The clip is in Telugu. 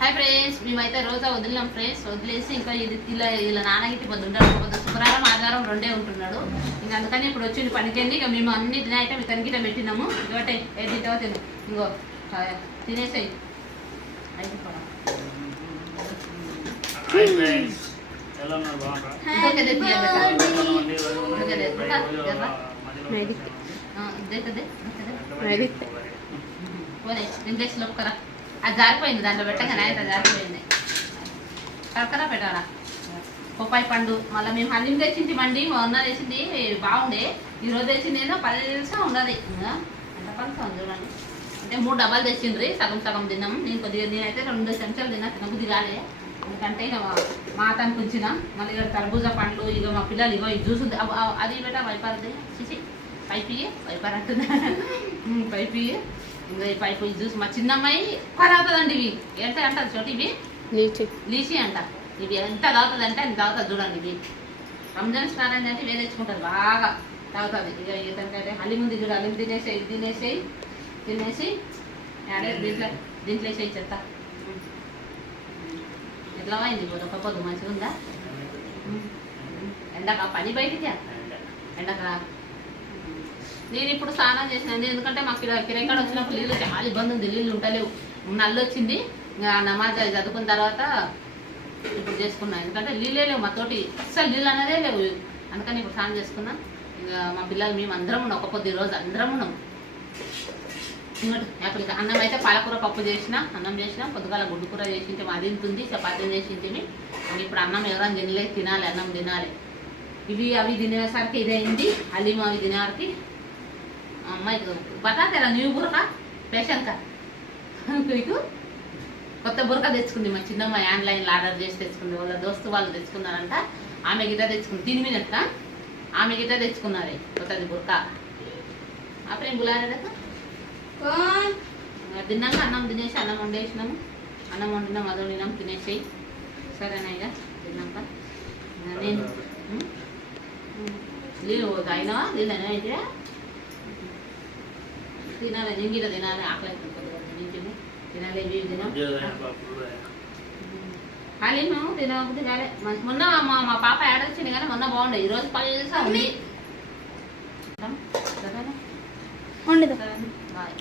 హాయ్ ఫ్రెండ్స్, మేమైతే రోజా వదిలినాం ఫ్రెండ్స్. వదిలేసి ఇంకా ఇది ఇలా నాన్నగిట్టి పొద్దు ఉంటాడు. పొద్దు శుక్రవారం ఆదివారం రెండే ఉంటున్నాడు. ఇంకా అందుకని ఇప్పుడు వచ్చింది పనికింది. ఇక మేము అన్ని తినైతే మీ తనకిట పెట్టినాము. ఇంకోటే ఏది తింటావో తిను. ఇంకో తినేసాయి అయిపోవడం. ఇంగ్లీష్లో ఒక్కరా అది జారిపోయింది. దాంట్లో పెట్టగానే అయితే జారిపోయింది. కరకరా పెట్టాలా పొప్పాయి పండు. మళ్ళీ మేము హలీం తెచ్చింది మండి. మొన్న తెచ్చింది బాగుండే. ఈరోజు తెచ్చింది ఏదో 10 నిమిషం ఉండదు. ఎంత పలుసం చూడండి. అంటే 3 డబ్బాలు తెచ్చిండ్రి. సగం సగం తిన్నాము. నేనైతే 2 చెంచాలు తినబుద్ధి కాలే. ఎందుకంటే ఇక మా అతను పుంచిన మళ్ళీ ఇక్కడ కర్బూజా పండ్లు. ఇక మా పిల్లలు ఇగో ఇది జ్యూస్ ఉంది. అది పెట్టా వైపారది చిచి పైపు వైపార అంటుంది పైపు. ఇంకా ఈ పైపు జ్యూస్ మా చిన్నమ్మాయి ఎక్కువ తాగుతుందండి. ఇవి ఎంత అంటారు చోటు ఇవి లీచి అంట. ఇవి ఎంత తాగుతుంది అంటే అంత తాగుతుంది చూడండి. ఇవి రంజాన్ స్టార్ అంటే ఇవే తెచ్చుకుంటారు బాగా తాగుతుంది. ఇక ఇతనికైతే హలీం ఉంది చూడ. హలీం తినేసి యాడే దీంట్లో వేసేయి చెత్త. ఎట్లా అయింది ఒక పొద్దు మంచిగా ఉందా? ఎండక పని బయటికి ఎండక నేను ఇప్పుడు స్నానం చేసినాను. ఎందుకంటే మాకు కిరాయికాడ వచ్చినప్పుడు నీళ్ళు చాలా ఇబ్బంది ఉంది. నీళ్ళు ఉంటలేవు. నల్లు వచ్చింది. ఇంకా నమాజ్ చదువుకున్న తర్వాత ఇప్పుడు చేసుకున్నాను. ఎందుకంటే నీళ్ళే లేవు మా తోటి. అస్సలు నీళ్ళు అనేదే లేవు. అందుకని ఇప్పుడు స్నానం చేసుకున్నాం. ఇంకా మా పిల్లలు మేము అందరం ఉన్నాం. ఒక పొద్దు ఈరోజు అందరం ఉన్నాం. అప్పుడు అన్నం అయితే పాలకూర పప్పు అన్నం చేసిన. పొద్దుగాల గుడ్డు కూర చేసింటే అది తింటుంది. చపాతీ చేసింటివి. ఇప్పుడు అన్నం ఎవరైనా తినలేదు. తినాలి, అన్నం తినాలి. ఇవి అవి తినేసరికి ఇదైంది. హలీం అవి తినేసరికి అమ్మాయి బతాతేరా న్యూ బురక పేషంక మీకు కొత్త బురక తెచ్చుకుంది మా చిన్నమ్మాయి. ఆన్లైన్లో ఆర్డర్ చేసి తెచ్చుకుంది. వాళ్ళ దోస్తు వాళ్ళు తెచ్చుకున్నారంట. ఆమె గిట్ట తెచ్చుకుంది. 3 మినిట్ల ఆమె గిట్ట తెచ్చుకున్నది కొత్తది బురక. అప్పుడేం గులారేదా తిన్నాక అన్నం తినేసి అన్నం వండేసినాము. అన్నం వండినాం, అది వండినాం, తినేసేయి. సరేనా ఇక తిన్నాక నేను నీళ్ళు తాగినావా? నీళ్ళు అయినా అయితే తినాలి. నింగిట తినాలి. ఆకలి అవుతుంది. తినాలి. ఇవి తినాం. హలీము తినబుద్ధి కాలే. మొన్న మా పాప యాడ్ వచ్చింది కానీ మొన్న బాగుండే. ఈరోజు 10 నిమిషాలు ఉంది. బాయ్.